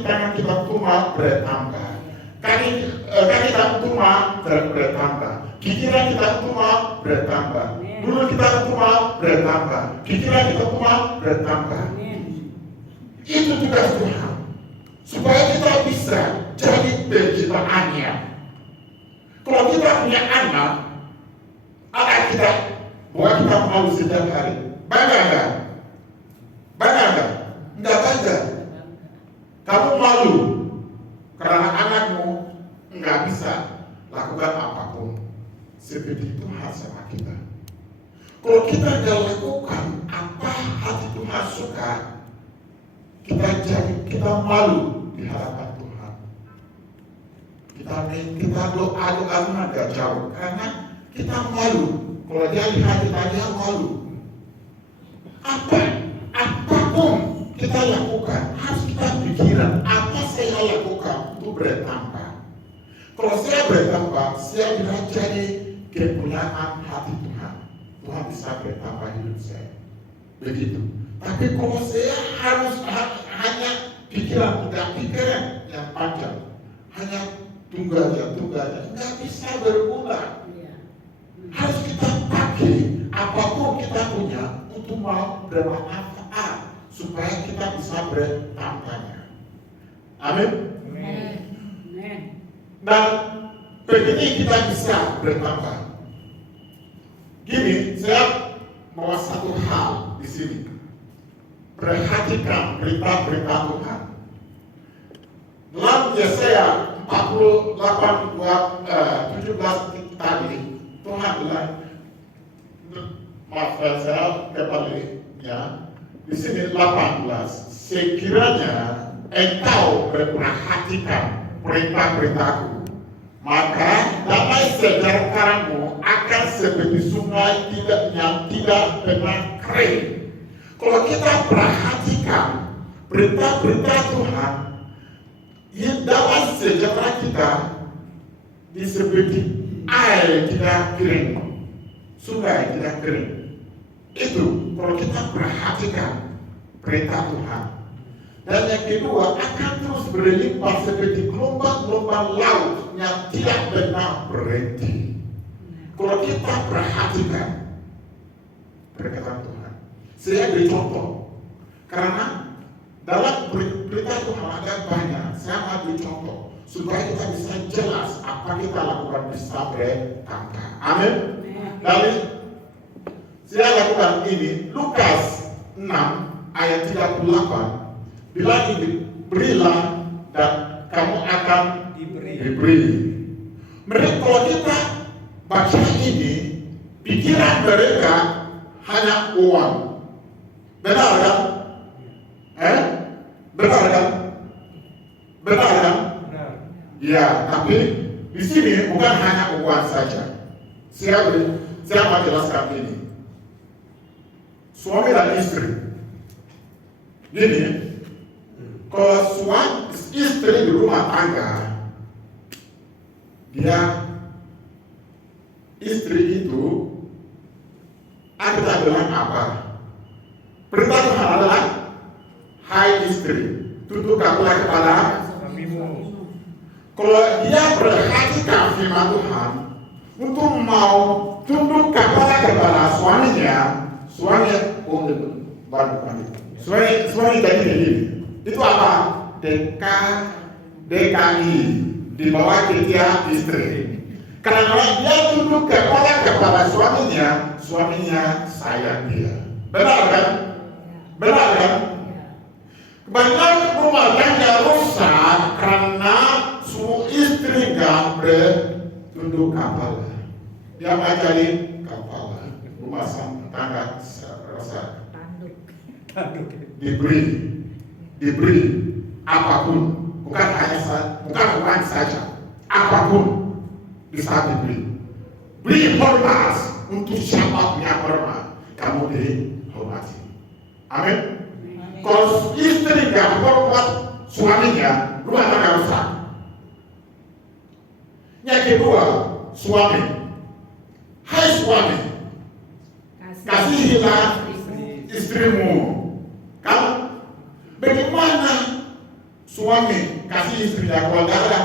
kaki tangan kita cuma bertambah. Kaki kita cuma bertambah. Pikiran kita cuma bertambah. Mulut kita cuma bertambah. Pikiran kita cuma bertambah. Itu tugas Tuhan. Supaya kita bisa jadi penciptaannya. Kalau kita punya anak kita buat kita malu setiap hari. Bangga enggak? Bangga enggak? Enggak bangga. Kamu malu karena anakmu enggak bisa lakukan apapun seperti Tuhan sama kita. Kalau kita enggak lakukan apa hati Tuhan suka, kita malu di hadapan Tuhan. Kita doa Tuhan agak jauh karena kita malu. Kalau dia lihat kita, dia malu. Apapun kita lakukan harus kita pikiran apa saya lakukan untuk bertambah. Kalau saya bertambah, saya bisa jadi kepunyaan hati Tuhan. Tuhan bisa bertambah hidup saya. Begitu. Tapi kalau saya harus hanya pikiran yang panjang, hanya tunggu aja, nggak bisa berguna. Harus kita pakai apapun kita punya untuk mau bermanfaat supaya kita bisa bertambahnya. Amin. Dan begini kita bisa bertambah. Gini, saya mau satu hal di sini. Perhatikan berita-berita Tuhan. Dalam Yesaya 48:17 tadi, Tuhan bilang, maaf saya kembali ya. Di sini 18. Sekiranya engkau memperhatikan perintah-perintahku, maka damai sejahteramu akan seperti sungai yang tidak pernah kering. Kalau kita perhatikan perintah-perintah Tuhan, yang dalam sejarah kita di seperti air tidak kering, sungai tidak kering. Itu kalau kita perhatikan perintah Tuhan. Dan yang kedua, akan terus berlimpah seperti gelombang-gelombang laut yang tidak pernah berhenti. Kalau kita perhatikan perkataan Tuhan, saya beri contoh. Karena dalam berita Tuhan ada banyak, saya ambil contoh supaya kita bisa jelas apa kita lakukan bisa bertambah. Amin. Lalu saya lakukan ini Lukas 6 ayat 38. Bilang ini, berilah dan kamu akan diberi. Mereka kalau kita baca ini, pikiran mereka hanya uang. Benar kan? Benar kan? Benar kan? Ya, tapi di sini bukan hanya uang saja. Saya mau jelaskan ini. Suami dan istri. Gini, kalau suami istri di rumah tangga, dia istri itu kita bilang apa? Perintah Tuhan adalah, hai istri, tundukkanlah kepada suamimu. Kalau dia perhatikan firman Tuhan untuk mau tunduk kepada suaminya, suami jadi ini. Itu apa? DKI di bawah ketiak istri. Karena dia tunduk kepada suaminya sayang dia. Benar kan? Benar kan? Banyak rumah tangga rusak karena istri nggak bertunduk kepala. Dia menjadi kepala. Rumah tangga rusak. Diberi apapun, bukan uang saja, apapun bisa diberi. Beri hormat untuk siapa punya hormat, kamu dihormati. Amin. Kalau istri nggak hormat suaminya, rumah tangga rusak. Yang kedua, suami. Hai suami, kasihilah istrimu. Kamu bagaimana suami kasih istrinya kalau nggak ada,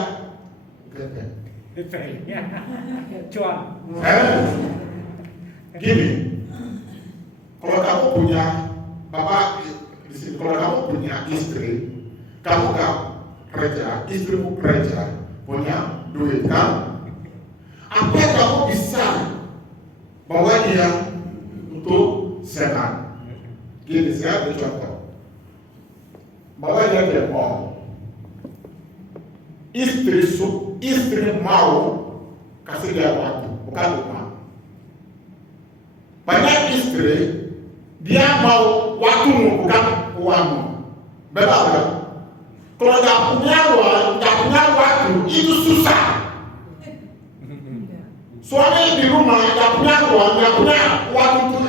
cuan. Gini, kalau kamu punya bapak di sini, kalau kamu punya istri, kamu nggak kerja, istrimu kerja, punya duit kan? Apa kamu bisa bawa dia untuk senang? Gini, saya ada contoh. Bawa dia ke mall. Istri mau kasih dia waktu, bukan rumah. Banyak istri dia mau waktumu, bukan uangmu. Betul kan? Kalau nggak punya uang, nggak punya waktu, itu susah. Suami di rumah nggak punya uang, nggak punya waktu untuk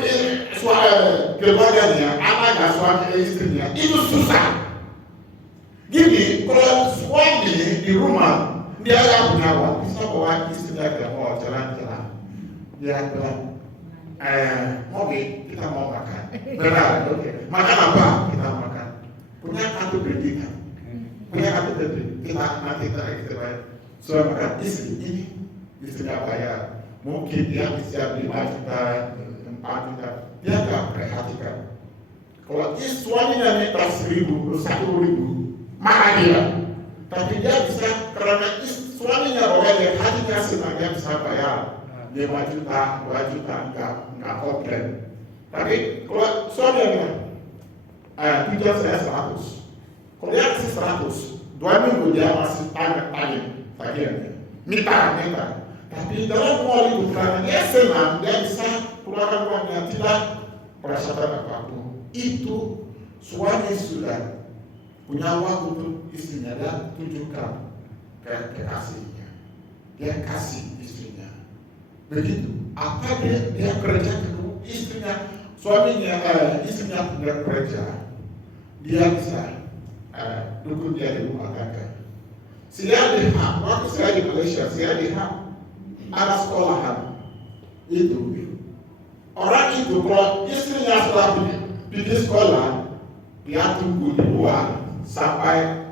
keluarganya, anaknya, suami istrinya, itu susah. Gini, kalau suami di rumah dia nggak punya uang, bisa bawa istrinya ke mall jalan-jalan. Dia bilang, mobil kita mau makan. Benar, oke. Makan apa? Kita makan. Punya kartu kredit. Punya kartu kredit. Kita nanti kita bayar. Soal makan istri ini, istrinya bayar. Mungkin dia bisa 5 juta, 4 juta. Dia nggak perhatikan. Kalau suaminya minta 1.000, marah dia. Tapi dia bisa karena suaminya orangnya hatinya senang, dia bisa bayar 5 juta, 2 juta, enggak komplain. Tapi kalau suaminya tujuan saya 100, kalau dia kasih 100, 2 minggu dia masih tanya bagiannya, minta. Tapi dalam mall itu karena dia senang, dia bisa keluarkan uangnya, tidak merasakan apapun. Itu suami sudah punya waktu untuk istrinya, dia tunjukkan kekasihnya, dia kasih istrinya. Begitu, apa dia kerja kedua istrinya, istrinya punya kerja, dia bisa dukung dia di rumah tangga. Saya lihat, waktu saya di Malaysia, saya lihat ada sekolahan itu. Orang itu kalau istrinya setelah pergi sekolah, dia tunggu di luar sampai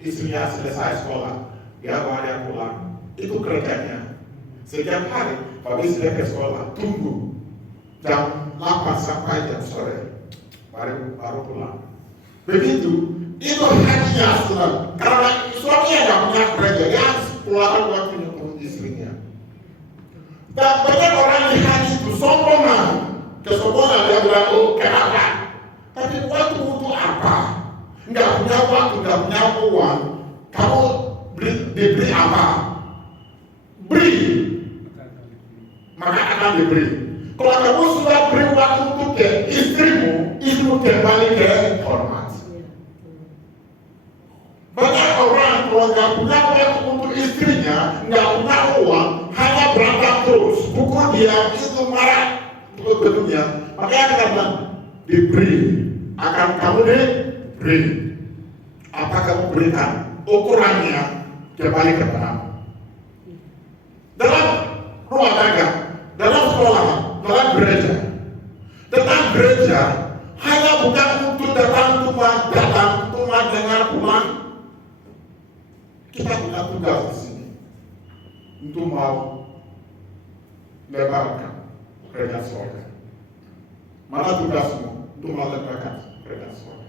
istrinya selesai sekolah, dia bawa dia pulang. Itu kerjanya. Setiap hari, kalau istri ke sekolah, tunggu jam 8 sampai jam sore, baru pulang. Begitu, itu hatinya senang. Karena suaminya nggak punya kerja, dia harus keluarkan waktunya untuk istrinya. Dan banyak orang di hati itu sombongan, kesombongan, dia bilang, oh kenapa? Tapi waktu untuk apa? Nggak punya waktu, nggak punya uang, kamu diberi apa? Beri, maka akan diberi. Kalau kamu sudah beri waktu untuk ke istrimu kembali ke hormat. Banyak orang kalau nggak punya waktu untuk istrinya, nggak punya uang, hanya berangkat terus, pukul dia, itu marah ke dunia. Makanya kita bilang, diberi, akan kamu diberi. Apa kamu berikan? Ukurannya kembali kepadamu. Dalam rumah tangga, dalam sekolah, dalam gereja. Dalam gereja, hanya bukan untuk datang cuma dengar pulang. Kita punya tugas di sini untuk mau lebarkan kerajaan surga. Mana tugasmu untuk melebarkan kerajaan surga?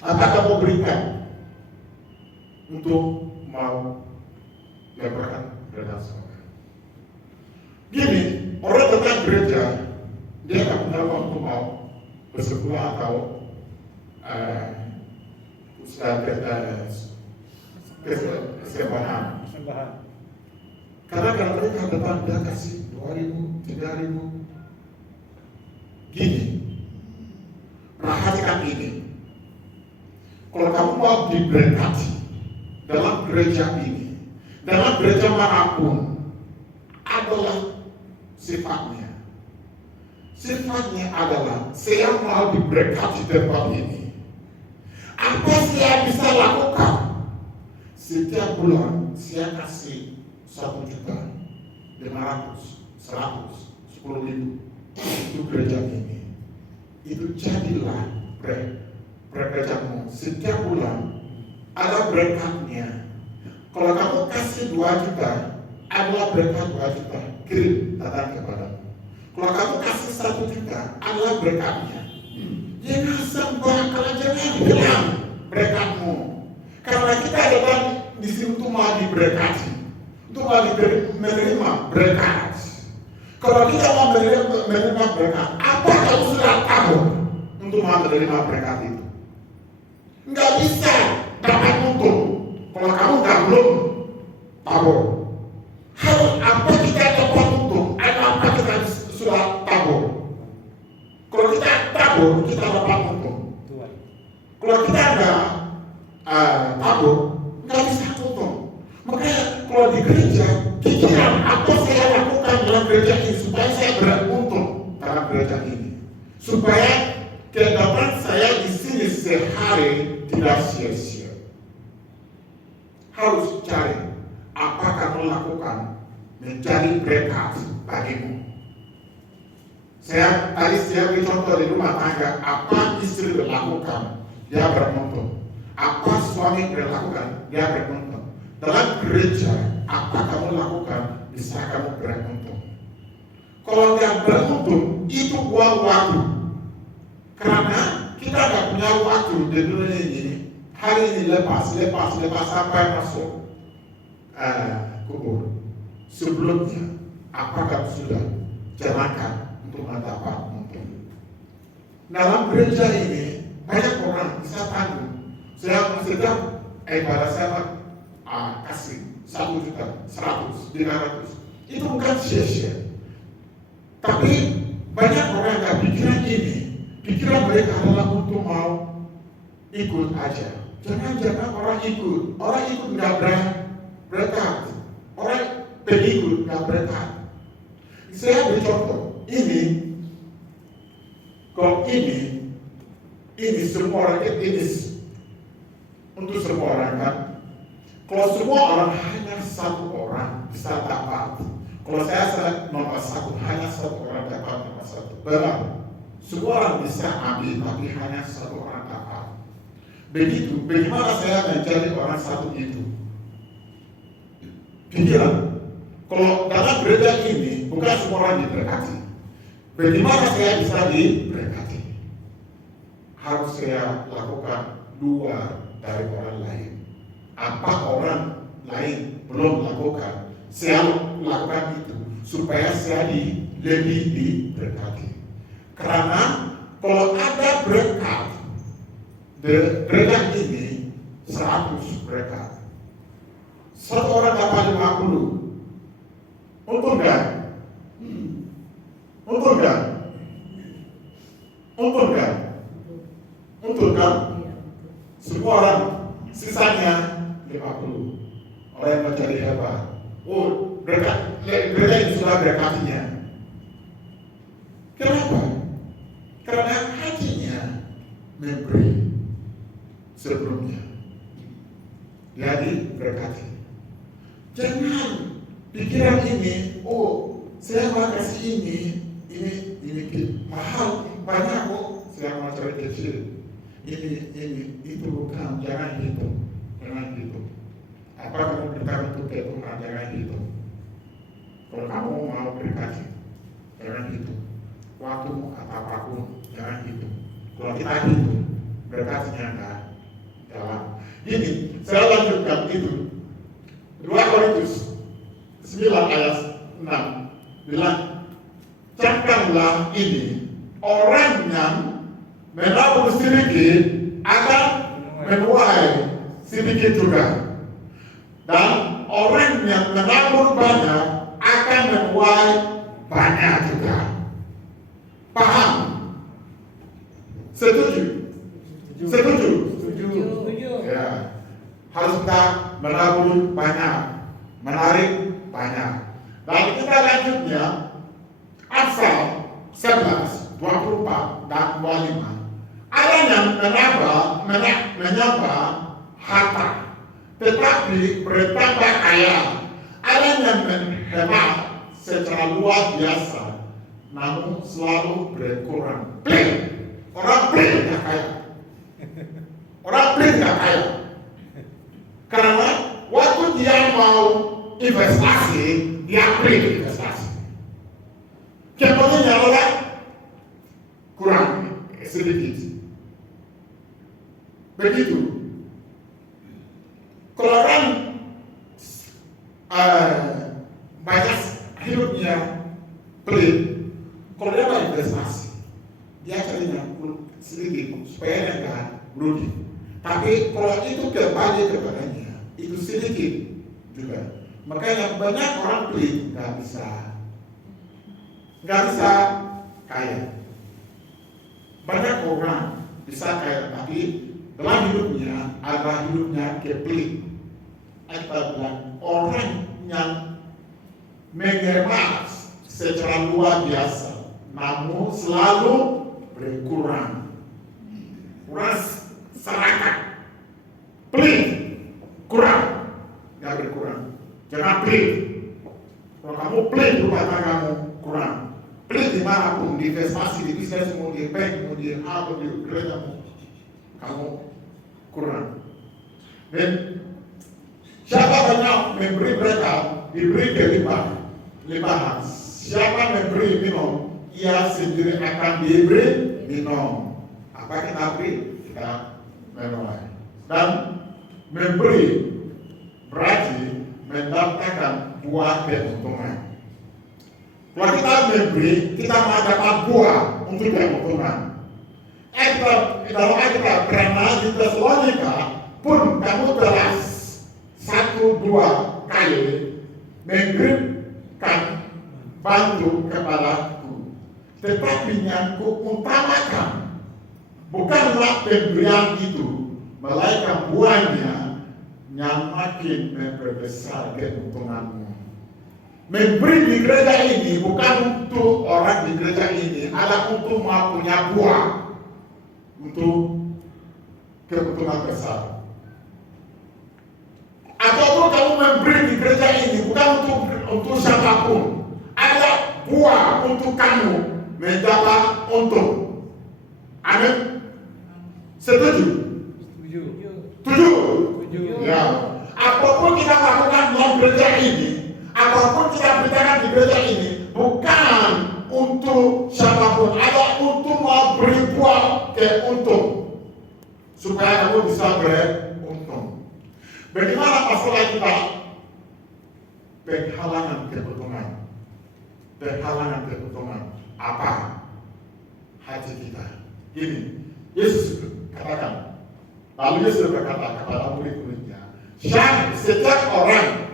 Apa kamu berikan untuk mau lebarkan kerajaan surga? Gini, orang datang gereja, dia akan punya waktu mau bersekolah atau kesembahan. Karena kalau mereka datang dia kasih 2.000, 3.000. Gini, perhatikan ini. Kalau kamu mau diberkati dalam gereja ini, dalam gereja manapun, adalah sifatnya. Sifatnya adalah saya mau diberkati tempat ini. Apa saya bisa lakukan? Setiap bulan saya kasih 1 juta, 500, 100, 10.000 untuk gereja ini. Itu jadilah gerejamu setiap bulan ada berkatnya. Kalau kamu kasih 2 juta, adalah berkat 2 juta, kirim datang kepadamu. Kalau kamu kasih 1 juta, adalah berkatnya. Jangan sampai kalau jangan hilang berkatmu. Karena kita datang di sini untuk mau diberkati, untuk mau menerima berkat. Kalau kita mau menerima berkat, apa kamu sudah tahu untuk mau menerima berkat itu? Nggak bisa dapat untung kalau kamu nggak belum tahu. Harus apa kita dapat untung, apa kita sudah tahu. Kalau kita tahu, kita dapat untung. Kalau kita nggak tahu, nggak bisa untung. Makanya kalau di gereja, pikiran apa saya lakukan dalam gereja ini supaya saya beruntung dalam gereja ini, supaya kehidupan saya di sini sehari tidak sia-sia. Harus cari apa kamu lakukan menjadi berkat bagimu. Saya beri contoh di rumah tangga, apa istri berlakukan, dia beruntung. Apa suami berlakukan, dia beruntung. Dalam gereja, apa kamu lakukan, bisa kamu beruntung. Kalau nggak beruntung, itu buang waktu. Karena kita nggak punya waktu di dunia ini. Hari ini lepas sampai masuk kubur. Sebelumnya, apa kamu sudah jalankan untuk mendapat untung? Dalam gereja ini, banyak orang bisa tanggung. Saya sedang ibadah saya kasih 1 juta, 100, 500. Itu bukan sia-sia. Tapi banyak orang yang pikiran mereka adalah untuk mau ikut aja. Jangan orang ikut nggak berkat. Orang pengikut nggak berkat. Saya beri contoh, kalau ini semua orang ini untuk semua orang kan. Kalau semua orang hanya 1 orang bisa dapat. Kalau saya nomor 1, hanya 1 orang dapat nomor 1. Benar. Semua orang bisa ambil, tapi hanya 1 orang dapat. Begitu, bagaimana saya mencari orang 1 itu? Pikiran. Kalau dalam gereja ini, bukan semua orang diberkati. Bagaimana saya bisa diberkati? Harus saya lakukan 2 dari orang lain. Apa orang lain belum lakukan, saya lakukan itu supaya saya lebih diberkati. Karena kalau ada berkat gereja ini 100 berkat, 1 orang dapat 50. Untung nggak? Untung nggak? Untung nggak? Untung kan? Semua orang sisanya 50. Orang yang mencari hebat. Oh, berkat gereja itu sudah berkatinya. Kenapa? Karena hatinya memberi sebelumnya. Jadi berkati. Jangan pikiran ini, oh saya mau kasih ini mahal, banyak kok, saya mau cari kecil. Ini itu bukan, jangan hitung. Apa kamu berkati untuk Tuhan, jangan hitung. Kalau kamu mau berkati, jangan hitung. Waktu apapun, jangan hitung. Kalau kita hitung, berkatnya enggak jalan. Ini, saya lanjutkan itu. 2 Korintus 9 ayat 6 bilang, camkanlah ini, orang yang menabur sedikit akan menuai sedikit juga, dan orang yang menabur banyak akan menuai banyak juga. Paham? Setuju? Ya. Harus kita menabur banyak, menarik banyak. Dan kita lanjutnya Amsal 11, 24 dan 25. Ada yang menambah harta, tetapi bertambah kaya. Ada yang menghemat secara luar biasa, namun selalu berkurang. Orang pelit nggak kaya. Orang pelit nggak kaya. Karena waktu dia mau investasi, dia pelit investasi. Contohnya adalah kurang sedikit. Begitu. Kalau orang banyak hidupnya pelit, kalau dia mau investasi, dia carinya sedikit supaya dia nggak rugi. Tapi kalau itu kembali kepadanya, itu sedikit juga. Makanya banyak orang pelit nggak bisa kaya. Banyak orang bisa kaya, tapi dalam hidupnya ada hidupnya kepelit. Kita bilang orang yang mengemas secara luar biasa, namun selalu berkurang. Kurang serakah, pelit, kurang, nggak berkurang. Jangan pelit. Kalau kamu pelit, rumah tanggamu kurang. Pelit dimanapun, di investasi, di bisnis, mau di bank, mau di apa, di gerejamu, kamu kurang. Dan siapa banyak memberi mereka, diberi kelimpahan. Siapa memberi minum, ia sendiri akan diberi minum. Apa kita beri? Kita menuai. Dan memberi berarti mendatangkan buah keuntungan. Kalau kita memberi, kita mendapat buah untuk keuntungan. Dalam Alkitab, karena di Tesalonika pun kamu telah 1-2 kali mengirimkan bantu kepadaku, tetapi yang kuutamakan bukanlah pemberian itu, melainkan buahnya yang makin memperbesar keuntunganmu. Memberi di gereja ini bukan untuk orang di gereja ini, ada untuk mempunyai buah untuk keuntungan besar. Ataupun kamu memberi di gereja ini bukan untuk siapapun, ada buah untuk kamu mendapat untung. Amin. Setuju? Setuju. Ya. Apapun kita lakukan dalam gereja ini, apapun kita beritakan di gereja ini, bukan untuk siapapun, ada untuk memberi buah keuntung supaya kamu bisa beruntung. Bagaimana masalah kita? Penghalangan keuntungan. Penghalangan keuntungan apa? Hati kita. Ini Yesus katakan. Lalu Yesus berkata kepada murid-muridnya, setiap orang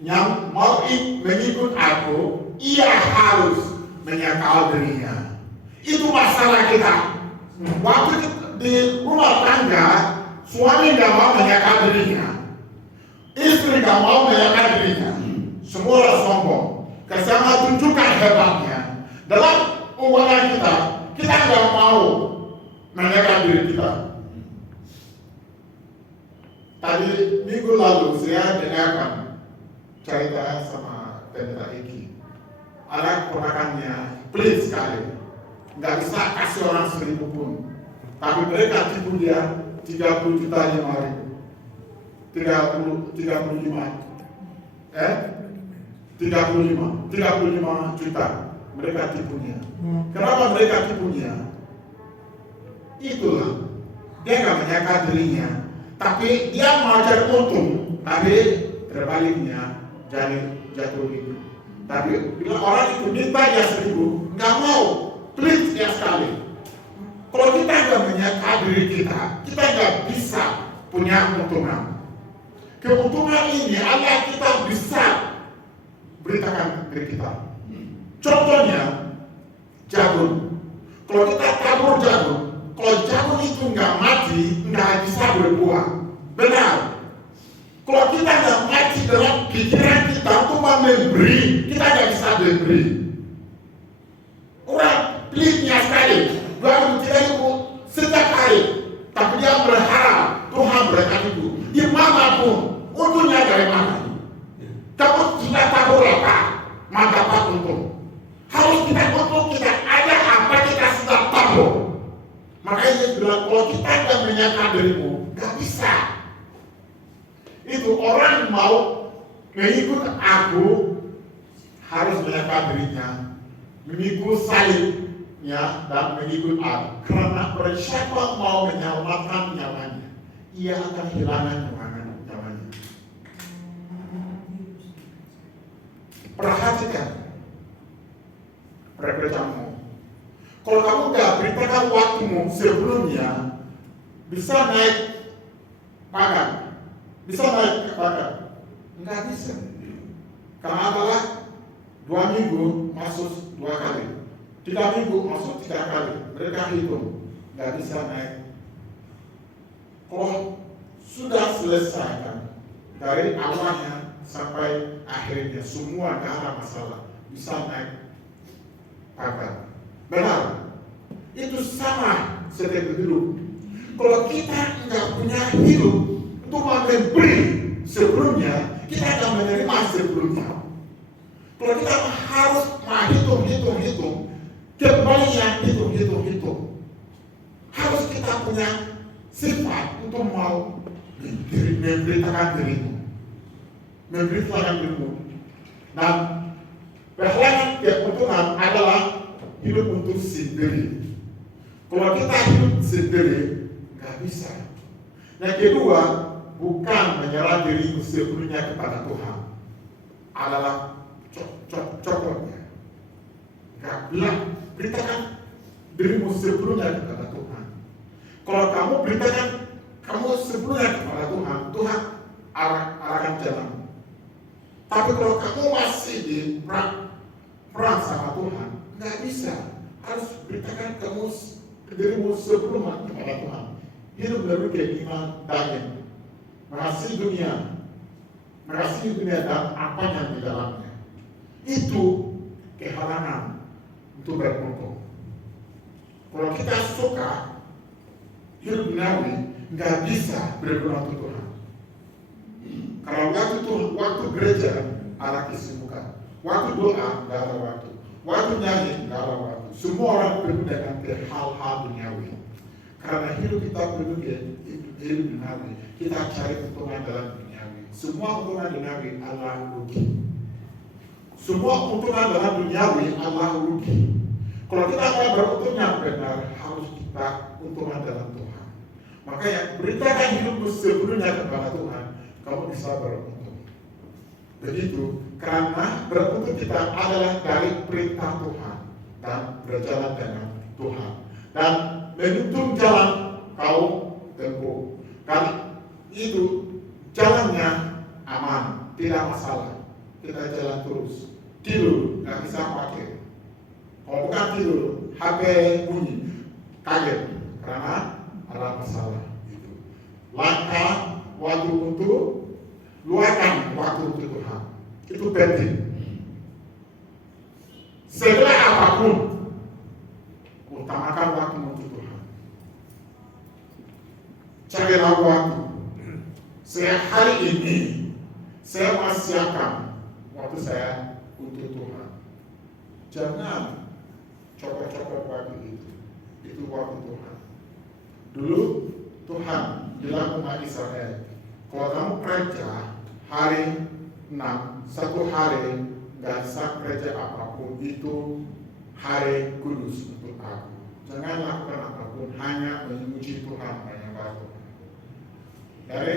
yang mau mengikut aku, ia harus menyangkal dirinya. Itu masalah kita. Waktu di rumah tangga, suami nggak mau menyangkal dirinya, istri nggak mau menyangkal dirinya, semua sombong. Kesama tunjukkan hebatnya. Dalam hubungan kita nggak mau menyangkal diri kita. Tadi minggu lalu saya dengarkan cerita sama pendeta Eki. Ada keponakannya pelit sekali, nggak bisa kasih orang 1.000 pun, tapi mereka tipu dia 30 juta 35 juta mereka tipunya. Kenapa mereka tipunya? Itulah, dia nggak menyangka dirinya, tapi dia mau cari untung, tapi terbaliknya jadi jatuh itu. Tapi bila orang itu minta dia 1.000, nggak mau, pelit dia sekali. Kalau kita nggak menyangka diri kita nggak bisa punya keuntungan. Keuntungan ini Allah kita bisa beritakan diri kita. Contohnya jagung. Kalau kita tabur jagung, kalau jagung itu nggak mati, nggak bisa berbuah. Benar. Kalau kita nggak mati dalam pikiran kita untuk memberi, kita nggak bisa memberi. Orang pelitnya sekali, baru tidak itu setiap hari, tapi dia berharap Tuhan berkati itu. Dimanapun, untungnya dari mana? Kamu tidak tabur apa, maka dapat untung. Harus kita untung kita ada apa kita sudah tabur. Makanya dia bilang, kalau kita nggak menyangka dirimu, nggak bisa. itu orang mau mengikut aku harus menyatakan dirinya, mengikut salibnya dan mengikut aku. Karena siapa mau menyelamatkan nyawanya, ia akan kehilangan nyawanya. Perhatikan pekerjaanmu. Kalau kamu gak beritakan waktumu sebelumnya, bisa naik pangkat, bisa naik pangkat, nggak bisa. Karena adalah 2 minggu masuk 2 kali, 3 minggu masuk 3 kali, mereka hitung, nggak bisa naik. Kalau sudah selesai kan, dari awalnya sampai akhirnya semua nggak ada masalah, bisa naik pangkat. Benar, itu sama seperti hidup. Kalau kita nggak punya hidup untuk memberi sebelumnya, kita akan menerima sebelumnya. Kalau kita harus hitung, kembalinya hitung. Harus kita punya sifat untuk mau memberitakan dirimu. Dan perlahan keuntungan adalah hidup untuk sendiri. Kalau kita hidup sendiri, nggak bisa. Yang kedua, bukan menyerah diri sebelumnya kepada Tuhan, adalah cocoknya. Nggak bilang, beritakan dirimu sebelumnya kepada Tuhan. Kalau kamu beritakan kamu sebelumnya kepada Tuhan, Tuhan arahkan jalan. Tapi kalau kamu masih di perang sama Tuhan, nggak bisa. Harus beritakan kamu dirimu sebelumnya kepada Tuhan. Hidup dari keimanan Daniel, mengasihi dunia dan apa yang di dalamnya. Itu kehalangan untuk beruntung. Kalau kita suka hidup duniawi, nggak bisa berguna untuk Tuhan. Kalau waktu gereja ada kesibukan, waktu doa nggak ada waktu, waktu nyanyi nggak ada waktu. Semua orang berguna dengan hal-hal duniawi. Karena hidup kita hidup duniawi, kita cari keuntungan dalam duniawi. Semua keuntungan duniawi Allah rugi. Semua keuntungan dalam duniawi Allah rugi. Kalau kita mau beruntung yang benar, harus kita keuntungan dalam Tuhan. Makanya beritakan hidupmu sebelumnya kepada Tuhan, kamu bisa beruntung. Begitu, karena beruntung kita adalah dari perintah Tuhan dan berjalan dengan Tuhan. Dan menuntun jalan kau tempuh. Dan itu jalannya aman, tidak masalah. Kita jalan terus. Tidur nggak bisa pakai. Kalau bukan tidur, HP bunyi, kaget karena ada masalah. Gitu. Langkah waktu untuk luangkan waktu untuk Tuhan. Itu penting. Segala apapun, utamakan waktu untuk Tuhan. Carilah waktu. Hari ini, saya siapkan waktu saya untuk Tuhan. Jangan copot-copot waktu itu. Itu waktu Tuhan. Dulu Tuhan bilang umat Israel, kalau kamu kerja hari 6, 1 hari nggak bisa kerja apapun, itu hari kudus untuk aku. Jangan lakukan apapun, hanya memuji Tuhan, menyembah Tuhan. Dari?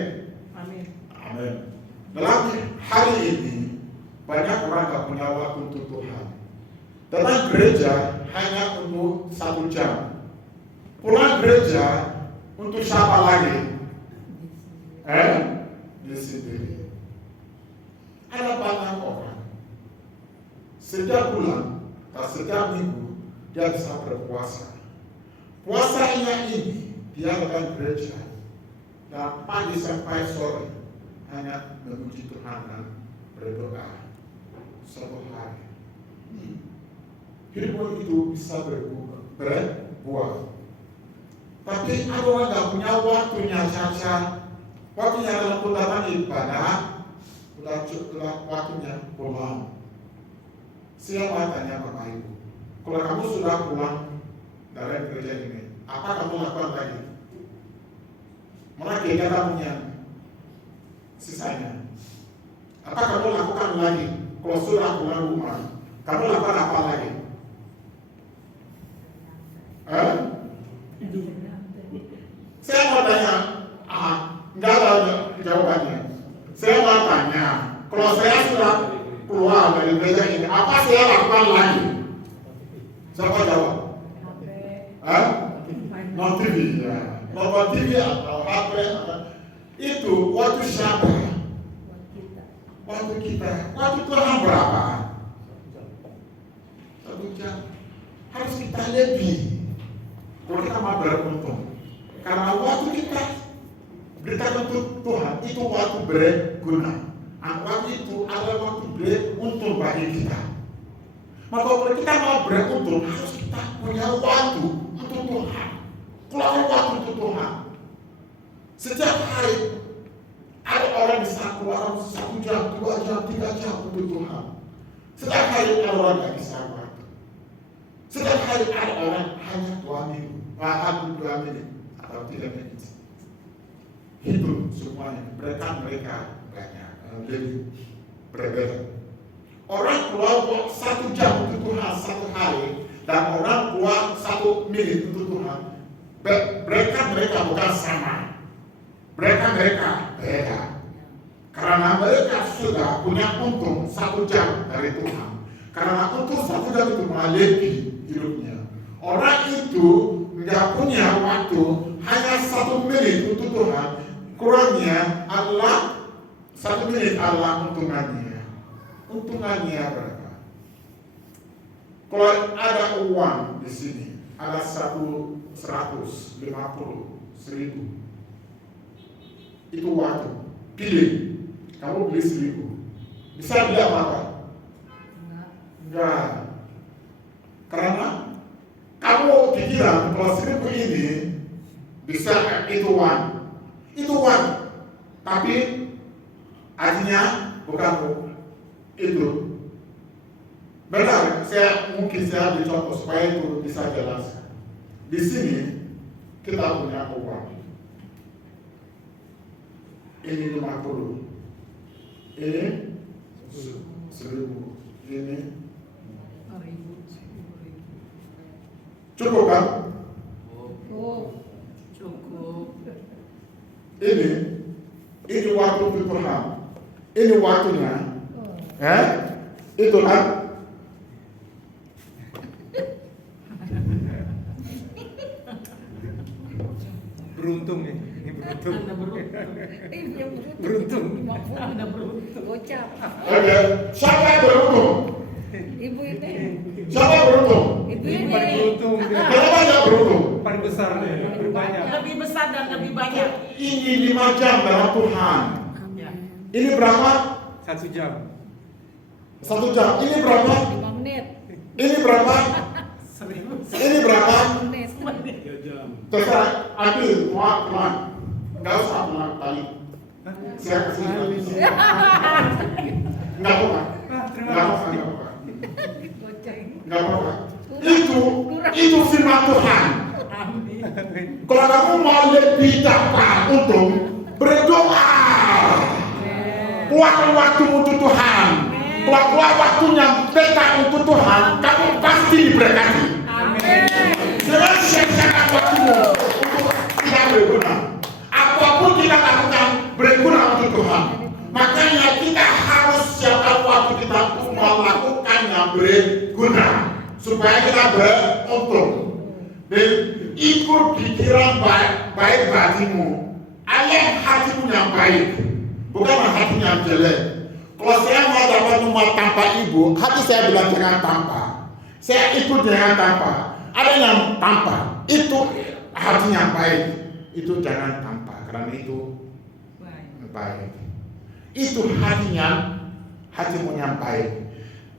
Amin. Amin. Dalam hari ini banyak orang nggak punya waktu untuk Tuhan. Datang gereja hanya untuk 1 jam. Pulang gereja untuk siapa lagi? Di sendiri. Ada banyak orang. Setiap bulan atau setiap minggu dia bisa berpuasa. Puasanya ini dia datang gereja dan pagi sampai sore hanya memuji Tuhan dan berdoa 1 hari. Hidup itu bisa berbuah. Tapi ada orang nggak punya waktunya caca. Waktunya dalam datang ibadah, udah waktunya pulang. Siapa tanya Bapak Ibu? Kalau kamu sudah pulang dari gereja ini, apa kamu lakukan lagi? Mana kegiatannya? sisanya. Apa kamu lakukan lagi? Kalau sudah pulang rumah, kamu lakukan apa lagi? Saya mau tanya, enggak ada jawabannya. Saya mau tanya, kalau saya sudah keluar dari gereja ini, apa saya lakukan lagi? Siapa jawab? Non TV, ya. Nonton TV atau HP, itu waktu siapa? Waktu kita. Waktu Tuhan berapa? 1 jam. Harus kita lebih. Kalau kita mau beruntung. Karena waktu kita berikan untuk Tuhan itu waktu berguna. Waktu itu adalah waktu beruntung bagi kita. Maka kalau kita mau beruntung, harus kita punya waktu untuk Tuhan. Keluar waktu untuk Tuhan. Setiap hari ada orang bisa keluar 1 jam, 2 jam, 3 jam untuk Tuhan. Setiap hari ada orang yang bisa waktu. Setiap hari ada orang hanya 2 menit, 2 menit atau 3 menit. Hidup semuanya, mereka banyak, lebih berbeda. Orang keluar 1 jam untuk Tuhan 1 hari, dan orang keluar 1 menit untuk Tuhan. Mereka bukan sama. Mereka beda. Karena mereka sudah punya untung 1 jam dari Tuhan. Karena untung 1 jam itu lebih hidupnya. Orang itu nggak punya waktu hanya 1 menit untuk Tuhan. Kurangnya adalah 1 menit adalah untungannya. Untungannya berapa? Kalau ada uang di sini, ada 100, 50, 1000. Itu waktu. Pilih. Kamu beli 1000. Bisa beli apa? Enggak. Karena kamu pikiran kalau 1000 ini bisa itu uang. Itu uang. Tapi artinya bukan itu. Benar, mungkin saya ambil contoh supaya itu bisa jelas. Di sini kita punya uang. Ini 50. Ini 1000. Ini cukup kan? Cukup. Ini waktu untuk Tuhan. Ini waktunya. Itu kan? Beruntung ya. Ini beruntung. Anda Beruntung. Anda beruntung. Gocap. Oke. Siapa yang beruntung? Ibu ini. Siapa yang beruntung? Ibu Ini ini. paling beruntung. Kenapa dia beruntung? Paling besar nih. Berbanyak. Lebih besar dan lebih banyak. Ini 5 jam dalam Tuhan. Ya. Ini berapa? 1 jam. 1 jam. Ini berapa? 5 menit. Ini berapa? 1000. Ini berapa? Menit. 3 jam. Terserah, ambil pelan. Enggak usah pelan kali. Saya kasih lagi. Enggak apa-apa. Terima Enggak kasih. apa-apa. Goceng. Enggak apa-apa. Itu firman Tuhan. Amin. Kalau kamu mau lebih dapat untung, berdoa. Keluarkan waktu untuk Tuhan. Keluar waktunya dekat untuk Tuhan, kamu pasti diberkati. Amin. Jangan sia-siakan waktumu untuk tidak berguna. Apapun kita lakukan berguna untuk Tuhan. Makanya kita harus siapkan waktu kita untuk melakukan yang berguna supaya kita beruntung. Dan ikut pikiran baik hatimu. Ayat hatimu yang baik, bukan hatimu yang jelek. Kalau saya mau dapat rumah tanpa ibu, hati saya bilang jangan tanpa. Saya ikut jangan tanpa. Ada yang tanpa, itu hatinya baik. Itu jangan tanpa, karena itu baik. Itu hatimu yang baik.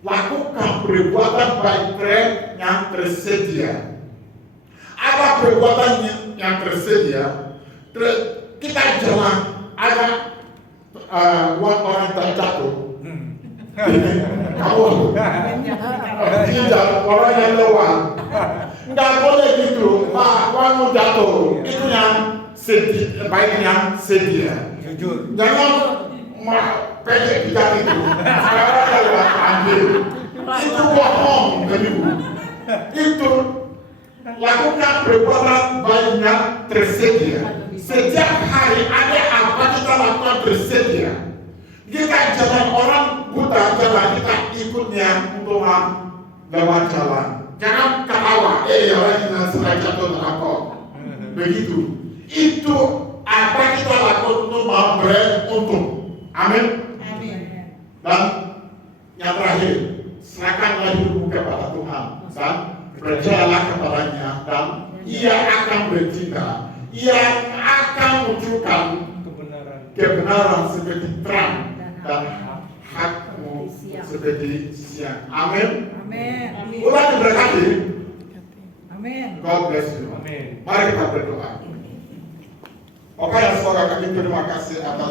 Lakukan perbuatan baik yang tersedia. Ada perbuatan yang tersedia. Kita jalan, ada orang terjatuh. Kamu tidak orang yang lewat. Enggak boleh gitu. Pak, kamu jatuh. Itu yang sedih, baik yang sedia. Jujur. Jangan pendek kita itu, sekarang lewat ambil. Itu bohong, Ibu. Itu lakukan perbuatan banyak tersedia. Setiap hari ada apa kita lakukan tersedia. Kita jalan orang buta jalan kita ikutnya untuk lewat jalan. Jangan ketawa, orang yang sedang jatuh apa. Begitu. Itu apa kita lakukan untuk memberi untung. Amin. Amin. Dan yang terakhir, serahkanlah hidupmu kepada Tuhan dan percayalah kepadanya dan Ia akan bertindak. Ia akan munculkan kebenaran seperti terang dan hakmu seperti siang. Amin. Amin. Ulang diberkati. Amin. God bless you. Amin. Mari kita berdoa. Bapak yang saudara, kami terima kasih atas